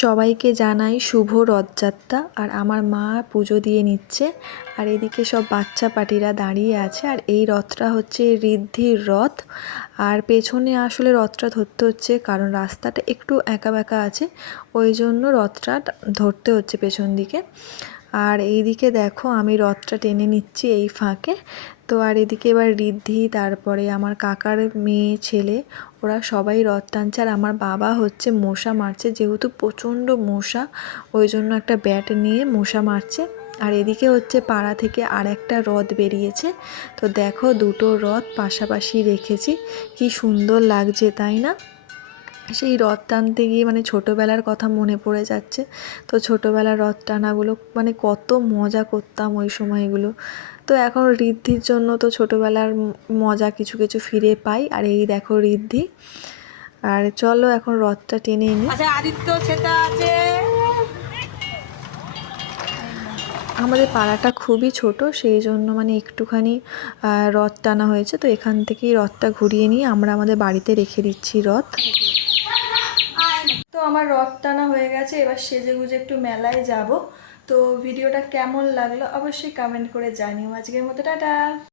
সবাইকে জানাই শুভ রথযাত্রা। আর আমার মা পুজো দিয়ে নিচ্ছে, আর এদিকে সব বাচ্চা পাটিরা দাঁড়িয়ে আছে। আর এই রথটা হচ্ছে ঋদ্ধির রথ। আর পেছনে আসলে রথটা ধরতে হচ্ছে কারণ রাস্তাটা একটু একা বেঁকা আছে, ওই জন্য রথটা ধরতে হচ্ছে পেছন দিকে। আর এইদিকে দেখো আমি রথটা টেনে নিচ্ছি এই ফাঁকে। তো আর এদিকে এবার ঋদ্ধি, তারপরে আমার কাকার মেয়ে ছেলে, ওরা সবাই রথ টানছে। আর আমার বাবা হচ্ছে মশা মারছে, যেহেতু প্রচণ্ড মশা, ওই জন্য একটা ব্যাট নিয়ে মশা মারছে। আর এদিকে হচ্ছে পাড়া থেকে আর একটা রথ বেরিয়েছে। তো দেখো দুটো রথ পাশাপাশি রেখেছি, কি সুন্দর লাগছে তাই না? সেই রথ টানতে গিয়ে মানে ছোটোবেলার কথা মনে পড়ে যাচ্ছে। তো ছোটোবেলার রথ টানাগুলো মানে কত মজা করতাম ওই সময়গুলো। তো এখন ঋদ্ধির জন্য তো ছোটোবেলার মজা কিছু কিছু ফিরে পাই। আর এই দেখো ঋদ্ধি। আর চলো এখন রথটা টেনে নিই। আচ্ছা আদিত্য সেটা আছে। আমাদের পাড়াটা খুবই ছোট, সেই জন্য মানে একটুখানি রথ টানা হয়েছে। তো এখান থেকেই রথটা ঘুরিয়ে নিয়ে আমরা আমাদের বাড়িতে রেখে দিচ্ছি রথ। তো আমার রথ টানা হয়ে গেছে, এবার সেজে গুজে একটু মেলায় যাব। তো ভিডিওটা কেমন লাগলো অবশ্যই কমেন্ট করে জানিও। আজকের মতো টাটা।